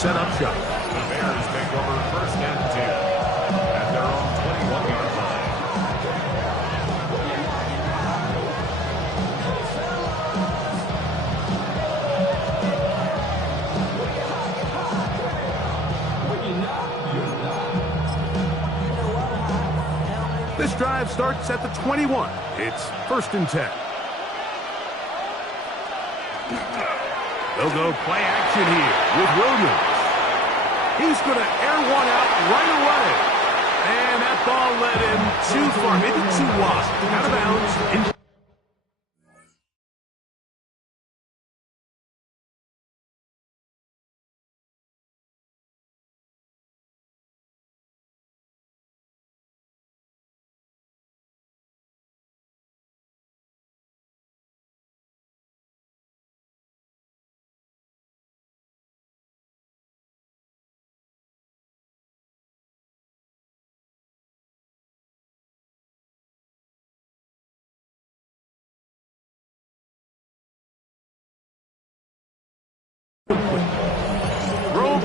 set up shop. The Bears take over 1st and 10 at their own 21-yard line. This drive starts at the 21. It's 1st and 10. They'll go play action here with Williams. He's going to air one out right away. And that ball led him too far, maybe too wide. Out of bounds.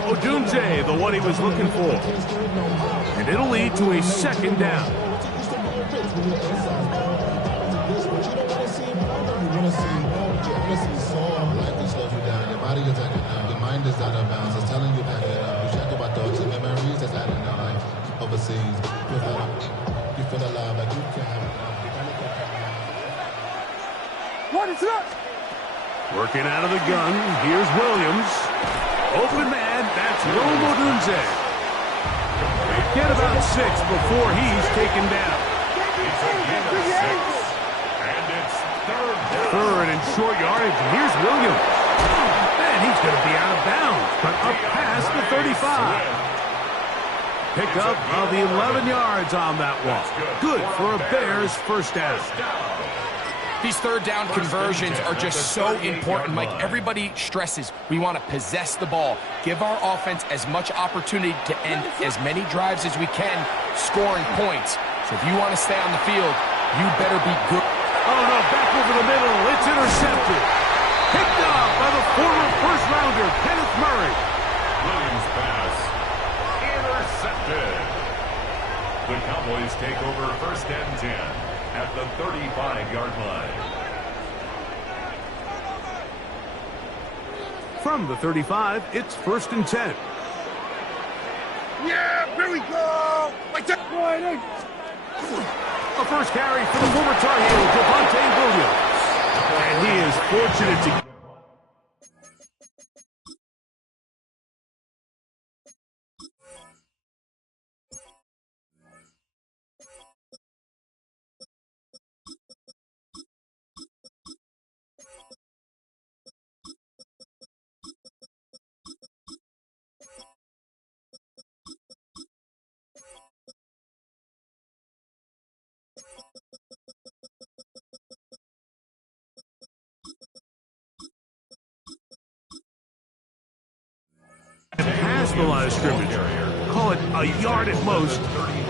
Odunze, the one he was looking for. And it'll lead to a 2nd down. Your body is acting up. Your mind is out of bounds. It's telling you that you check about thoughts and memories that's adding up. Like overseas, you feel alive like you can't have enough. What is that? Working out of the gun. Here's Williams. Open man, that's Rome Odunze. Get about 6 before he's taken down. He's a gain of 6. And it's 3rd down. 3rd and short yardage. And here's Williams. Man, he's going to be out of bounds, but up past the 35. Pick up of the 11 yards on that one. Good for a Bears 1st down. These 3rd down conversions are just so important, Mike. Everybody stresses we want to possess the ball, give our offense as much opportunity to end as many drives as we can, scoring points. So if you want to stay on the field, you better be good. Oh, no, back over the middle. It's intercepted. Picked up by the former 1st-rounder, Kenneth Murray. Williams pass. Intercepted. The Cowboys take over 1st and 10 at the 35-yard line. From the 35, it's 1st and 10. Yeah, here we go. Like that. A first carry for the former Tar Heel, Devontae Williams. And he is fortunate to... Past the line of scrimmage, call it a yard at most.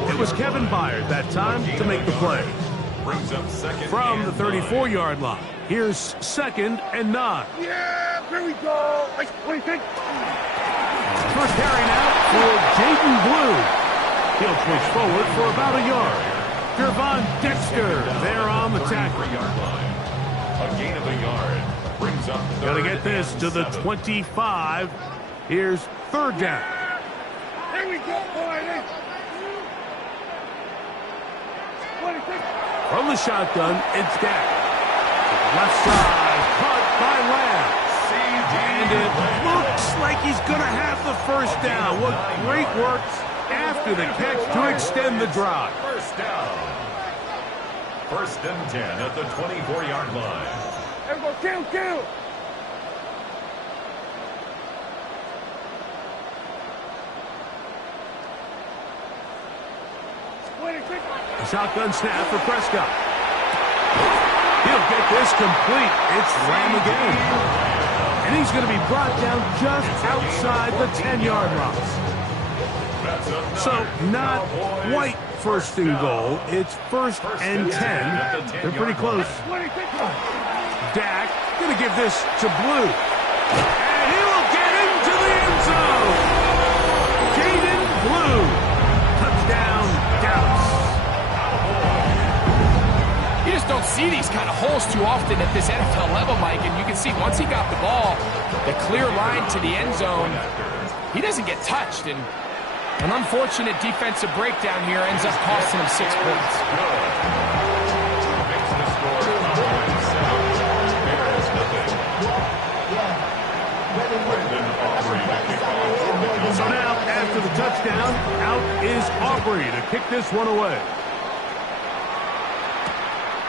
It was Kevin Byard that time to make the play. From the 34-yard line, here's 2nd and 9. Yeah, here we go. Like, what do you think? First carry now for Jaden Blue. He'll push forward for about a yard. Gervon Dexter there on the tackle. A gain of a yard brings up 3rd. Gotta get this to the 25. Here's 3rd down. Here we go, boys. What do you think? From the shotgun, it's Dak. To the left side, caught by Lamb. And it looks like he's going to have the 1st down. What great work after the catch to extend the drive. 1st down. 1st and 10 at the 24-yard line. Everybody, kill. A shotgun snap for Prescott. He'll get this complete. It's Lamb again. And he's going to be brought down just outside the 10-yard line. So not quite 1st and goal. It's 1st and 10. They're pretty close. Dak going to give this to Blue. And he will get into the end zone. don't see these kind of holes too often at this NFL level, Mike, and you can see once he got the ball, the clear line to the end zone, he doesn't get touched, and an unfortunate defensive breakdown here ends up costing him 6 points. So now, after the touchdown, out is Aubrey to kick this one away.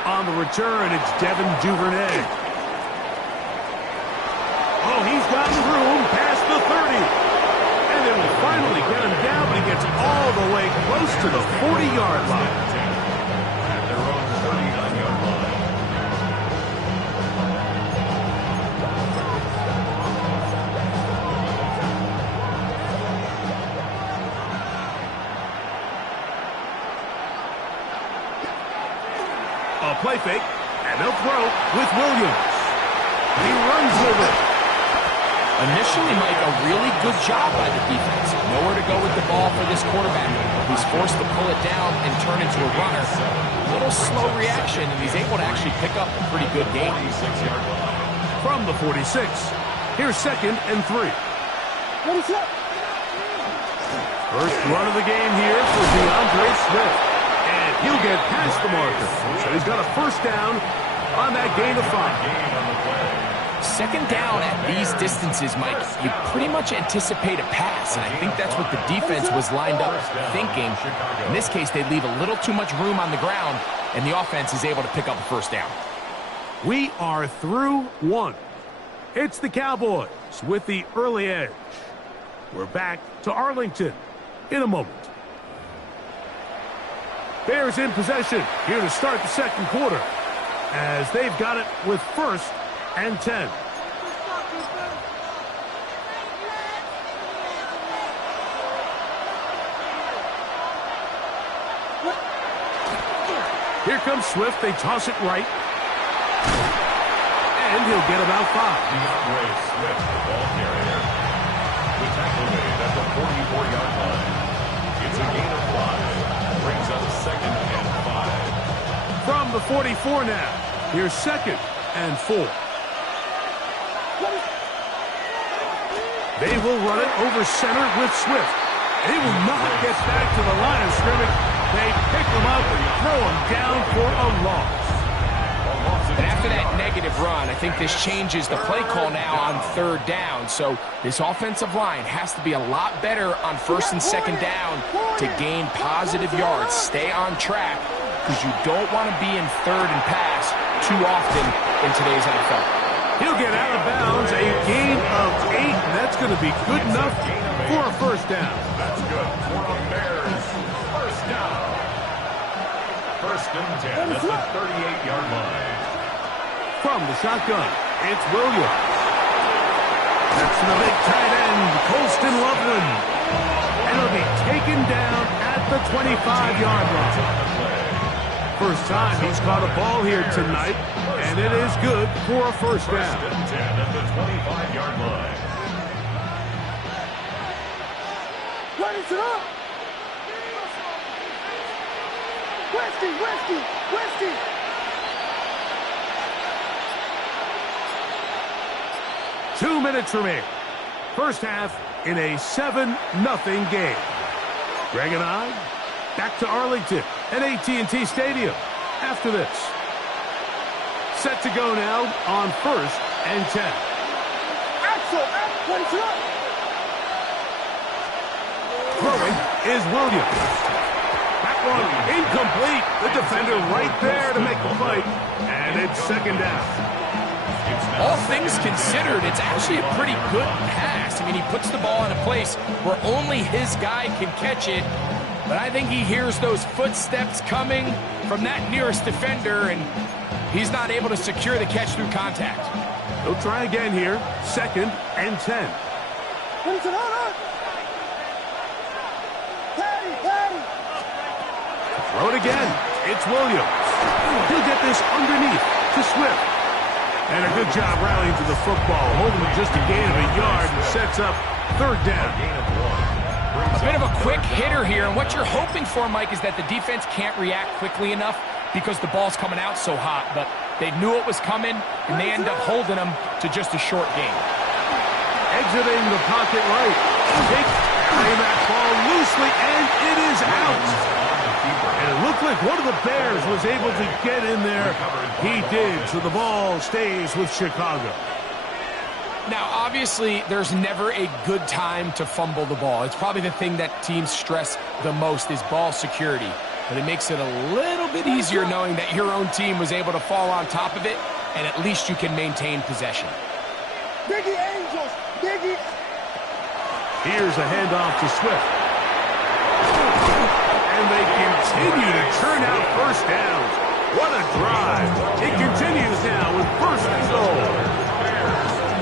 On the return, it's Devin Duvernay. Oh, he's gotten room past the 30. And they will finally get him down, but he gets all the way close to the 40-yard line. At their own 39-yard line. A play fake, and they'll throw with Williams. He runs with it. Initially, Mike, a really good job by the defense. Nowhere to go with the ball for this quarterback. He's forced to pull it down and turn into a runner. A little slow reaction, and he's able to actually pick up a pretty good game. From the 46, here's 2nd and 3. First run of the game here for DeAndre Swift. And he'll get past the marker. So he's got a first down on that gain of 5. Second down at these distances, Mike, you pretty much anticipate a pass, and I think that's what the defense was lined up thinking. In this case, they leave a little too much room on the ground, and the offense is able to pick up a first down. We are through 1. It's the Cowboys with the early edge. We're back to Arlington in a moment. Bears in possession here to start the second quarter, as they've got it with 1st and 10. Here comes Swift. They toss it right. And he'll get about 5. DeAndre Swift, the ball carrier. The tackle made at the 44-yard line. It's a gain of 5. Brings up 2nd and 5. From the 44 now. Here's 2nd and 4. They will run it over center with Swift. He will not get back to the line of scrimmage. They pick him up and throw him down for a loss. And after that negative run, I think this changes the play call now on 3rd down. So this offensive line has to be a lot better on 1st and 2nd down to gain positive yards. Stay on track, because you don't want to be in 3rd and pass too often in today's NFL. He'll get out of bounds, a gain of 8, and that's going to be good enough for a first down. That's good for the Bears. First down. 1st and 10 at the 38-yard line. From the shotgun, it's Williams. That's the big tight end, Colston Loveland. And he'll be taken down at the 25-yard line. First time he's caught a ball here tonight, and it is good for a first down. 1st and 10 at the 25-yard line. What is it up? Westy! 2 minutes remain. First half in a 7-0 game. Greg and I back to Arlington at AT&T Stadium after this. Set to go now on 1st and 10. Axel, what is it up? Throwing is Williams. That one incomplete. The defender right there to make the fight. And it's 2nd down. All things considered, it's actually a pretty good pass. I mean, he puts the ball in a place where only his guy can catch it. But I think he hears those footsteps coming from that nearest defender, and he's not able to secure the catch through contact. He'll try again here. 2nd and 10. What is it on? Patty! Throw it again. It's Williams. He'll get this underneath to Swift. And a good job rallying to the football, holding him just a gain of a yard and sets up 3rd down. A bit of a quick hitter here, and what you're hoping for, Mike, is that the defense can't react quickly enough because the ball's coming out so hot, but they knew it was coming, and they end up holding them to just a short game. Exiting the pocket right. Carrying that ball loosely, and it is out. And it looked like one of the Bears was able to get in there. He did, so the ball stays with Chicago. Now, obviously, there's never a good time to fumble the ball. It's probably the thing that teams stress the most is ball security. But it makes it a little bit easier knowing that your own team was able to fall on top of it, and at least you can maintain possession. Biggie Angels! Biggie! Here's a handoff to Swift. And they continue to churn out first downs. What a drive. It continues now with first and goal.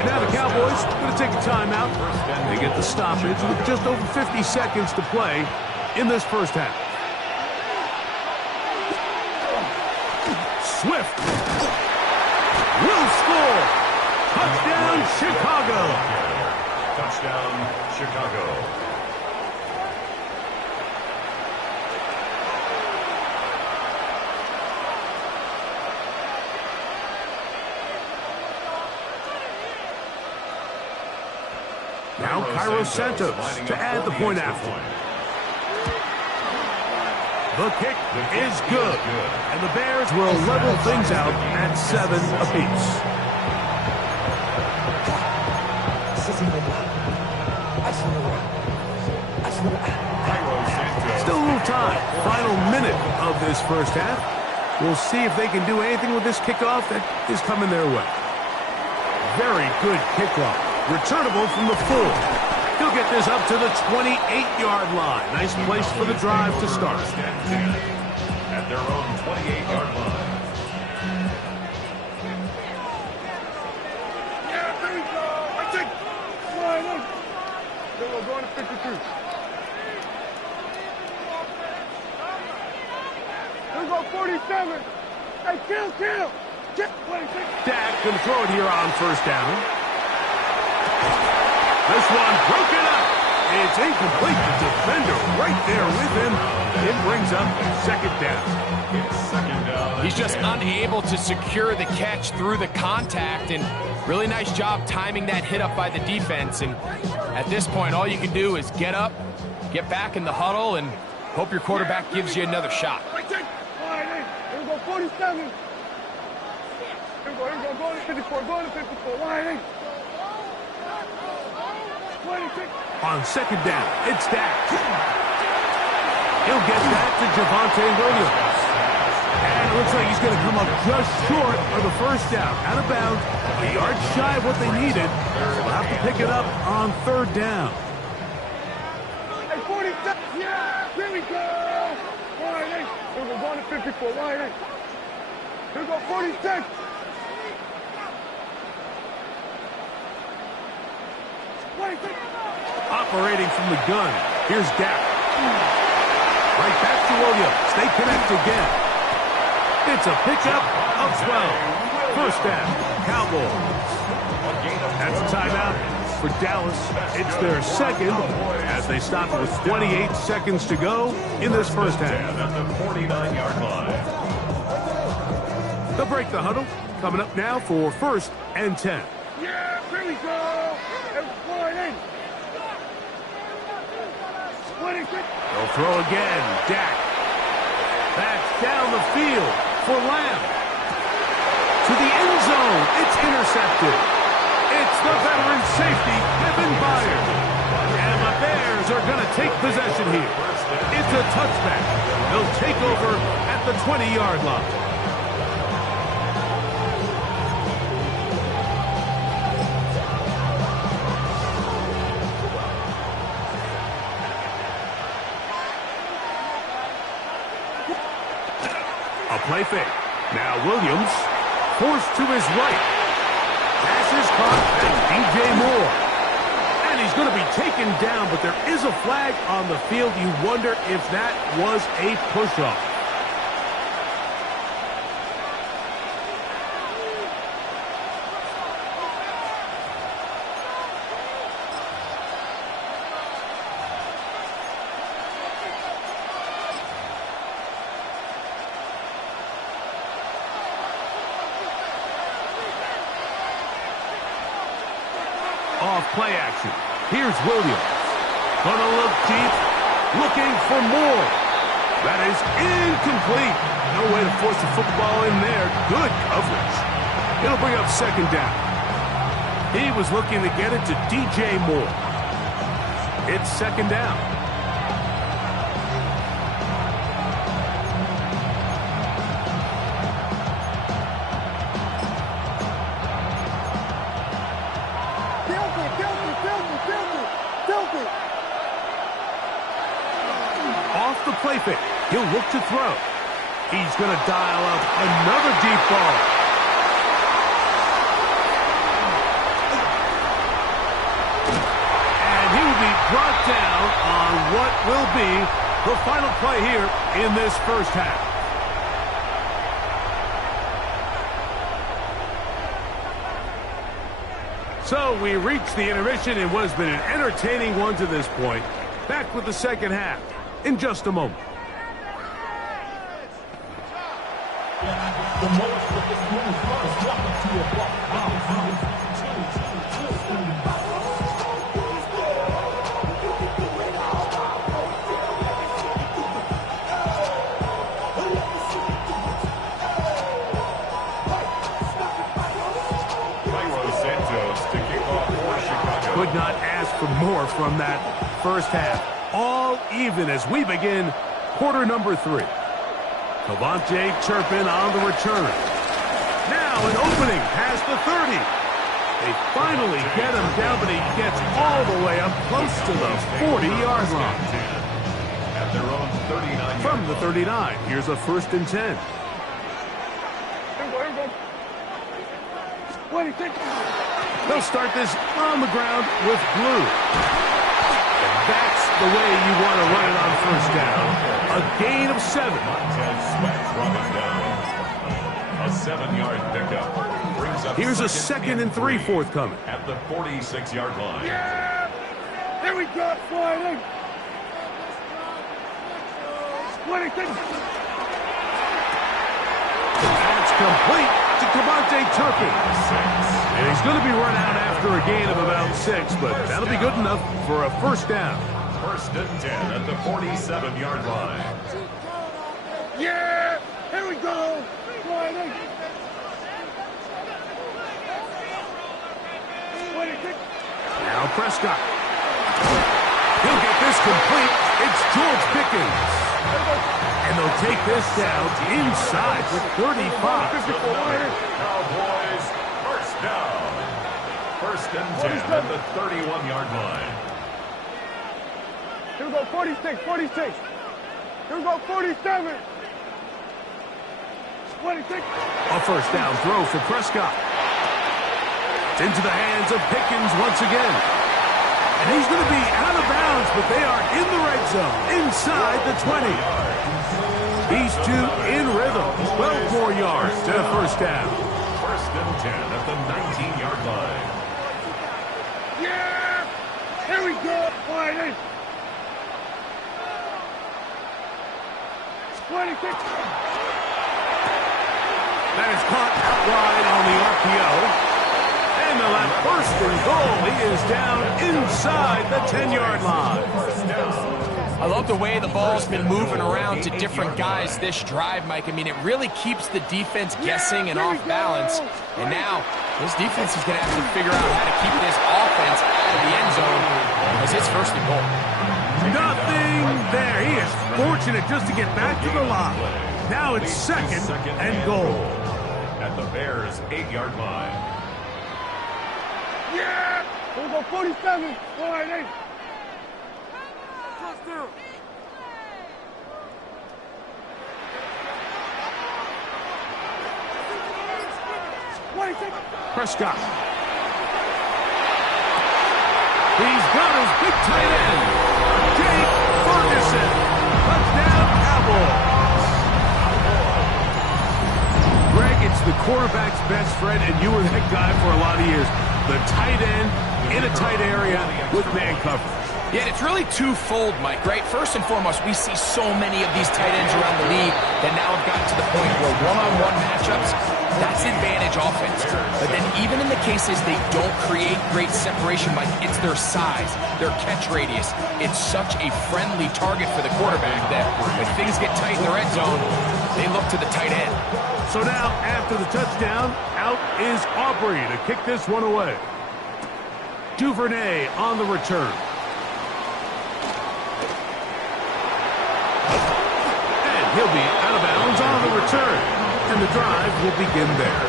And now the Cowboys are going to take a timeout. They get the stoppage with just over 50 seconds to play in this first half. Swift will score. Touchdown, Chicago. Touchdown, Chicago. Now Cairo Santos to add the point after. The kick is good, and the Bears will level things out at 7 apiece. Still a little time. Final minute of this first half. We'll see if they can do anything with this kickoff that is coming their way. Very good kickoff. Returnable from the 4. He'll get this up to the 28-yard line. Nice place for the drive to start. At their own 28-yard line. Yeah, there we go! I think! Line up! Then we're going to 52. Here we go, 47! Hey, kill! Get 26! Dak can throw it here on first down. This one broken up. It's incomplete. The defender right there with him. It brings up second down. It's second down. He's just unable to secure the catch through the contact, and really nice job timing that hit up by the defense. And at this point, all you can do is get up, get back in the huddle, and hope your quarterback gives you another shot. Here we go, 47. Here we go, going to 54, line 8. 26. On second down, it's Dak. He'll get that to Javonte Williams. And it looks like he's going to come up just short of the first down. Out of bounds, a yard shy of what they needed. They'll have to pick it up on third down. Hey, 47. Yeah, here we go. Line 8. Here we go, going to 54, line 8. Here we go, 46. Operating from the gun. Here's Dak. Right back to Williams. They connect again. It's a pickup of 12. First down, Cowboys. That's a timeout for Dallas. It's their second as they stop it with 28 seconds to go in this first half. At the 49-yard line. They'll break the huddle. Coming up now for first and 10. Yeah, here we go. It's line 8. 26. They'll throw again. Dak. That's down the field for Lamb. To the end zone. It's intercepted. It's the veteran safety, Kevin Byard. And the Bears are going to take possession here. It's a touchback. They'll take over at the 20-yard line. A play fake. Now Williams forced to his right. Pass is caught by DJ Moore. And he's going to be taken down, but there is a flag on the field. You wonder if that was a push-off. off play action. Here's Williams. Gonna look deep, looking for more. That is incomplete. No way to force the football in there. Good coverage. It'll bring up second down. He was looking to get it to DJ Moore. It's second down. Off the play fake. He'll look to throw. He's going to dial up another deep ball. And he will be brought down on what will be the final play here in this first half. So we reach the intermission in what has been an entertaining one to this point. Back with the second half in just a moment. Could not ask for more from that first half. All even as we begin quarter number 3. Cavante Turpin on the return. Now an opening past the 30. They finally get him down, but he gets all the way up close to the 40-yard line. At their own 39. From the 39, here's a 1st and 10. They'll start this on the ground with blue. And that's the way you want to run it on first down. A gain of 7. A 7-yard pickup brings up. Here's a 2nd and 3 forthcoming. At the 46-yard line. Yeah! There we go, sliding. 26. That's complete to Cavante Turpin. And he's going to be run out after a gain of about 6, but that'll be good enough for a first down. 1st and 10 at the 47-yard line. Yeah! Here we go! Sliding. 26. Now Prescott. He'll get this complete. It's George Pickens. And they'll take this down inside the 35. Cowboys, first down. 1st and 10 at the 31-yard line. Here we go, 46, 46. Here we go, 47. 26. A first down throw for Prescott. It's into the hands of Pickens once again. And he's going to be out of bounds, but they are in the red zone, inside the 20. These two in rhythm, 12 more yards to the first down. 1st and 10 at the 19-yard line. Yeah! Here we go, sliding. 26. That is caught out wide on the RPO. And they'll have 1st and goal. He is down inside the 10-yard line. I love the way the ball's been moving around to different guys this drive, Mike. I mean, it really keeps the defense guessing and off balance. And now, this defense is going to have to figure out how to keep this offense out of the end zone as it's 1st and goal. Nothing there. He is fortunate just to get back to the line. Now it's 2nd and goal. At the Bears' 8-yard line. Yeah! Here we go, 47. Sliding. Touchdown. Prescott. He's got his big tight end, Jake Ferguson. Touchdown, Cowboys. Greg, it's the quarterback's best friend, and you were that guy for a lot of years. The tight end in a tight area with man coverage. Yeah, it's really twofold, Mike, right? First and foremost, we see so many of these tight ends around the league that now have gotten to the point where one-on-one matchups That's advantage offense. But then even in the cases they don't create great separation, Mike, it's their size, their catch radius. It's such a friendly target for the quarterback that when things get tight in the red zone, they look to the tight end. So now, after the touchdown, out is Aubrey to kick this one away. Duvernay on the return. And he'll be out of bounds on the return. And the drive will begin there.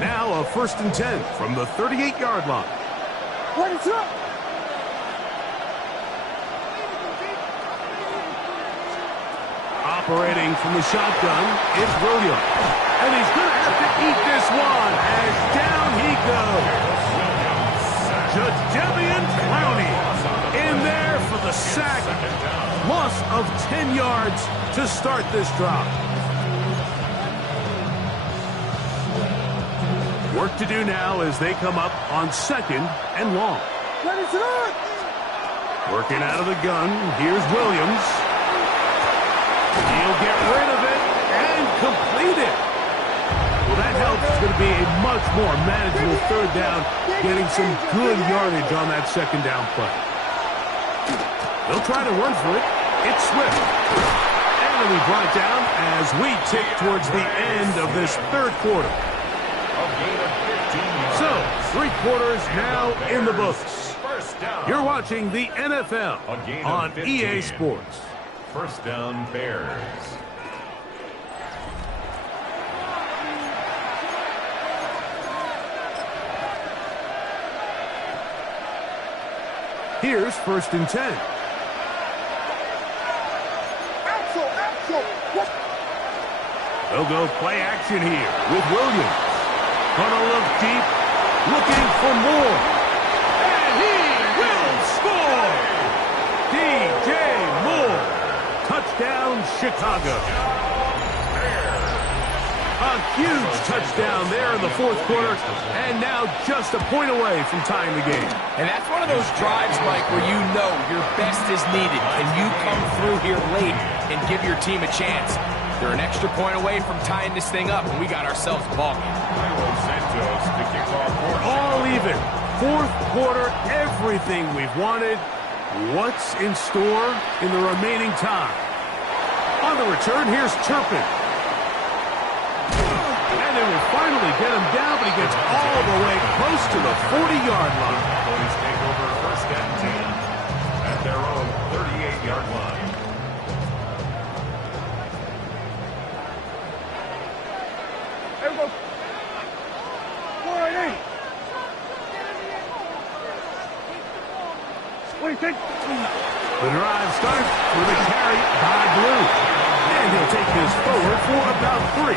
Now a 1st and 10 from the 38-yard line. What is up? Operating from the shotgun, it's Williams. And he's going to have to eat this one as down he goes. Judge Devian Clowney in there for the sack. Loss of 10 yards to start this drive. Work to do now as they come up on 2nd and long. What is up? Working out of the gun, here's Williams. He'll get rid of it and complete it. Well, that helps. It's going to be a much more manageable 3rd down, getting some good yardage on that 2nd down play. They'll try to run for it. It's Swift. And it'll be brought down as we tick towards the end of this 3rd quarter. So, 3 quarters now in the books. You're watching the NFL on EA Sports. 1st down, Bears. Here's 1st and 10. They'll go play action here with Williams. Gonna look deep, looking for more. And he will score! DJ Moore. Touchdown, Chicago. A huge touchdown there in the 4th quarter, and now just a point away from tying the game. And that's one of those drives, Mike, where you know your best is needed. Can you come through here late and give your team a chance? They're an extra point away from tying this thing up, and we got ourselves a ball game. All even. 4th quarter, everything we've wanted. What's in store in the remaining time? On the return, here's Turpin. And they will finally get him down, but he gets all the way close to the 40-yard line. Police take over 1st and 10 at their own 38-yard line. There we go. 4-8. What do you think? The drive starts with a carry by Blue. And he'll take this forward for about 3.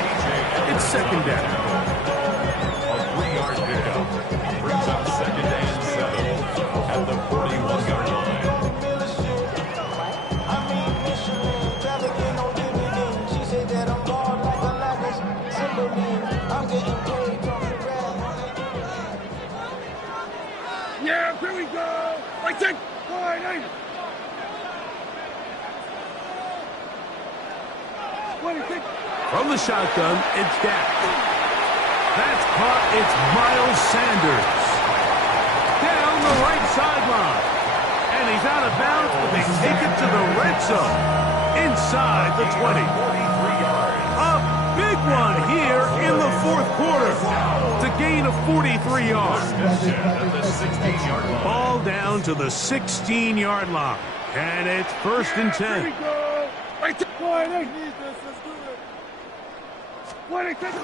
It's 2nd down. A 3-yard pickup brings up 2nd and 7 at the 41-yard line. Yeah, here we go. I think 4-8. What do you think? From the shotgun, it's Dak. That's caught. It's Miles Sanders. Down the right sideline. And he's out of bounds, but they take it to the red zone. Inside the 20. A big one here in the 4th quarter. To gain of 43 yards. Ball down to the 16-yard line. And it's 1st and 10. Here we go. I think 4-8. What do you think? A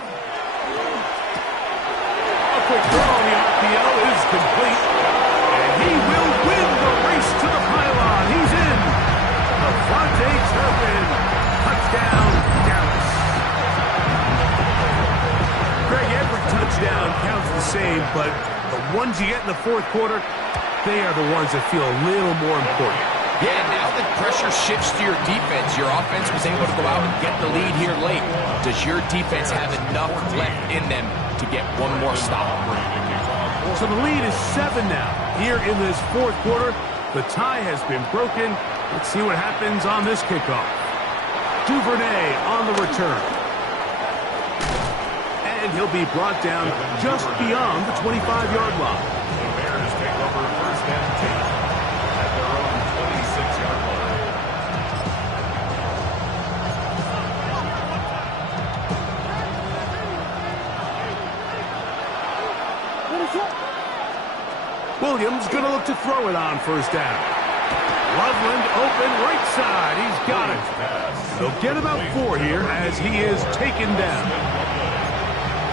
quick throw on the RPO is complete. And he will win the race to the pylon. He's in. Devontae Turpin. Touchdown, Dallas. Greg, every touchdown counts the same, but the ones you get in the 4th quarter, they are the ones that feel a little more important. Yeah, now the pressure shifts to your defense. Your offense was able to go out and get the lead here late. Does your defense have enough left in them to get one more stop? So the lead is 7 now. Here in this fourth quarter, the tie has been broken. Let's see what happens on this kickoff. Duvernay on the return. And he'll be brought down just beyond the 25-yard line. The Bears take over first and 10 at their own 26-yard line. Williams going to look to throw it on first down. Loveland open right side. He's got it. They'll get about 4 here as he is taken down.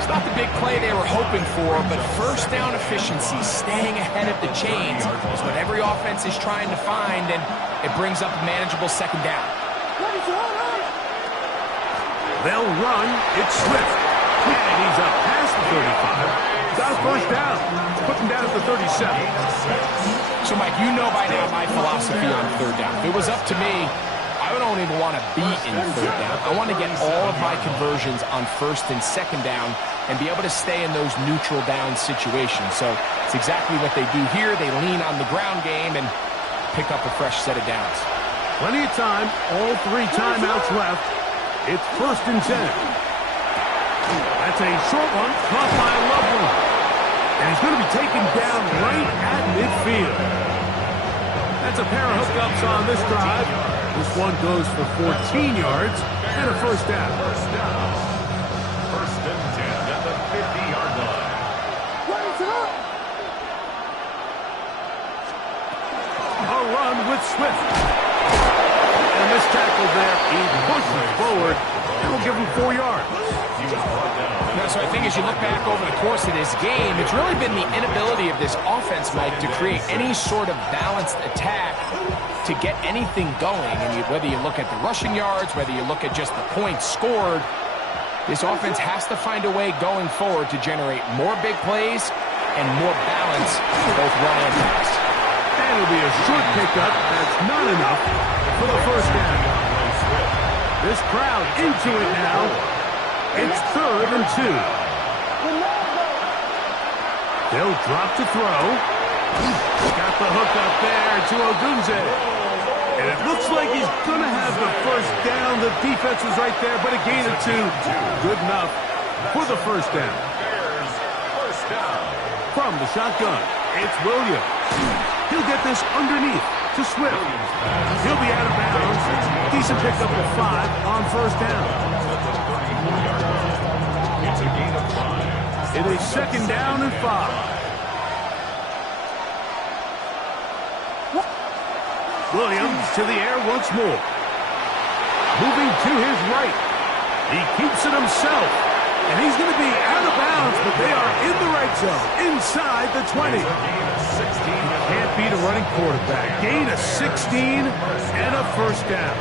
It's not the big play they were hoping for, but first down efficiency, staying ahead of the chains, is what every offense is trying to find, and it brings up a manageable second down. They'll run. It's Swift. And he's up past the 35. Got a first down. Put him down at the 37. So, Mike, you know by now my philosophy on third down. If it was up to me, I don't even want to be in third down. I want to get all of my conversions on first and second down and be able to stay in those neutral down situations. So it's exactly what they do here. They lean on the ground game and pick up a fresh set of downs. Plenty of time. All 3 timeouts left. It's first and 10. That's a short one caught by Loveland. And he's going to be taken down right at midfield. That's a pair of hookups on this drive. This one goes for 14 yards and a first down. First and 10 at the 50-yard line. A run with Swift. And this tackle there, he pushes forward and will give him 4 yards. So I think as you look back over the course of this game, it's really been the inability of this offense, Mike, to create any sort of balanced attack to get anything going. And whether you look at the rushing yards, whether you look at just the points scored, this offense has to find a way going forward to generate more big plays and more balance for both run and pass. And it'll be a short pickup. That's not enough for the first down. This crowd into it now. It's 3rd and 2. They'll drop to throw. Got the hook up there to Ogunze. And it looks like he's going to have the first down. The defense was right there, but a gain of 2. Good enough for the first down. From the shotgun, it's Williams. He'll get this underneath to Swift. He'll be out of bounds. Decent pickup of 5 on first down. It's a gain of 5. It is second down and 5. Williams to the air once more. Moving to his right. He keeps it himself. And he's going to be out of bounds, but they are in the right zone, inside the 20. Can't beat a running quarterback. Gain of 16 and a first down.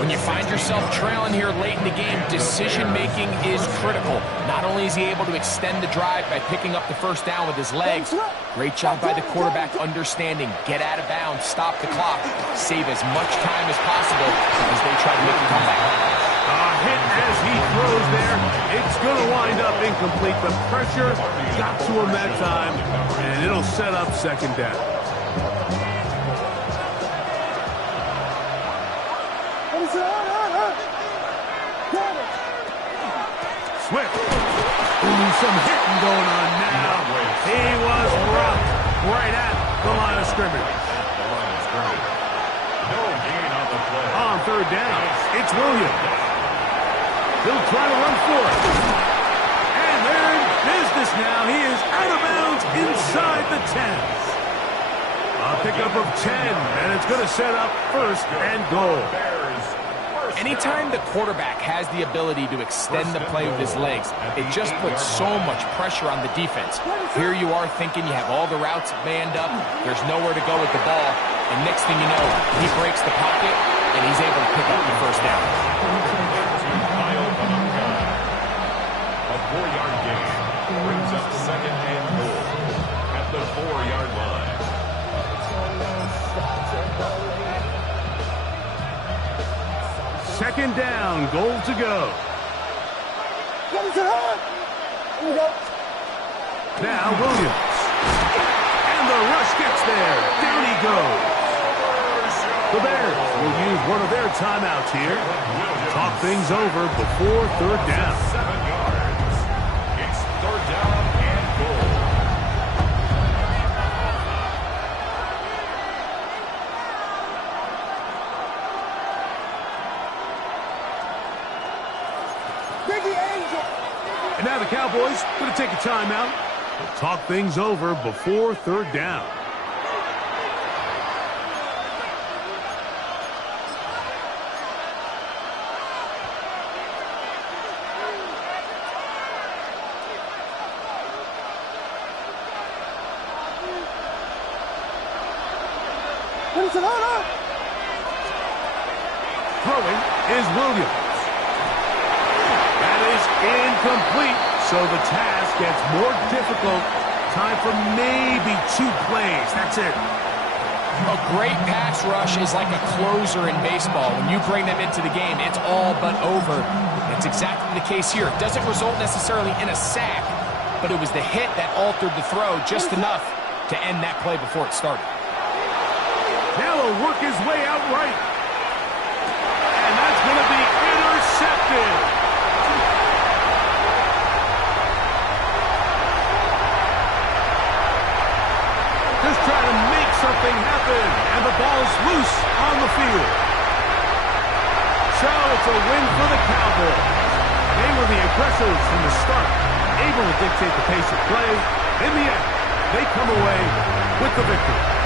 When you find yourself trailing here late in the game, decision-making is critical. Not only is he able to extend the drive by picking up the first down with his legs, great job by the quarterback understanding, get out of bounds, stop the clock, save as much time as possible as they try to make a comeback. A hit as he throws there. It's going to wind up incomplete. The pressure got to him that time, and it'll set up second down. Swift. Ooh, some hitting going on now. He was rocked right at the line of scrimmage. No gain on the play. On third down, it's Williams. He'll try to run for it. And they're in business now. He is out of bounds inside the 10. A pickup of 10, and it's going to set up first and goal. Anytime the quarterback has the ability to extend the play with his legs, it just puts so much pressure on the defense. Here you are thinking you have all the routes manned up, there's nowhere to go with the ball, and next thing you know, he breaks the pocket, and he's able to pick up the first down. A 4-yard gain brings up second and goal at the 4-yard line. goal to go. Now Williams. And the rush gets there. Down he goes. The Bears will use one of their timeouts here. Talk things over before third down. 7 yards. It's third down and goal. And now the Cowboys going to take a timeout. We'll talk things over before third down. Throwing is Williams. That is incomplete, so the task gets more difficult. Time for maybe 2 plays. That's it. A great pass rush is like a closer in baseball. When you bring them into the game, it's all but over. That's exactly the case here. It doesn't result necessarily in a sack, but it was the hit that altered the throw just enough to end that play before it started. Now he'll work his way out right. And that's going to be intercepted. Just trying to make something happen. And the ball's loose on the field. So it's a win for the Cowboys. They were the aggressors from the start, able to dictate the pace of play. In the end, they come away with the victory.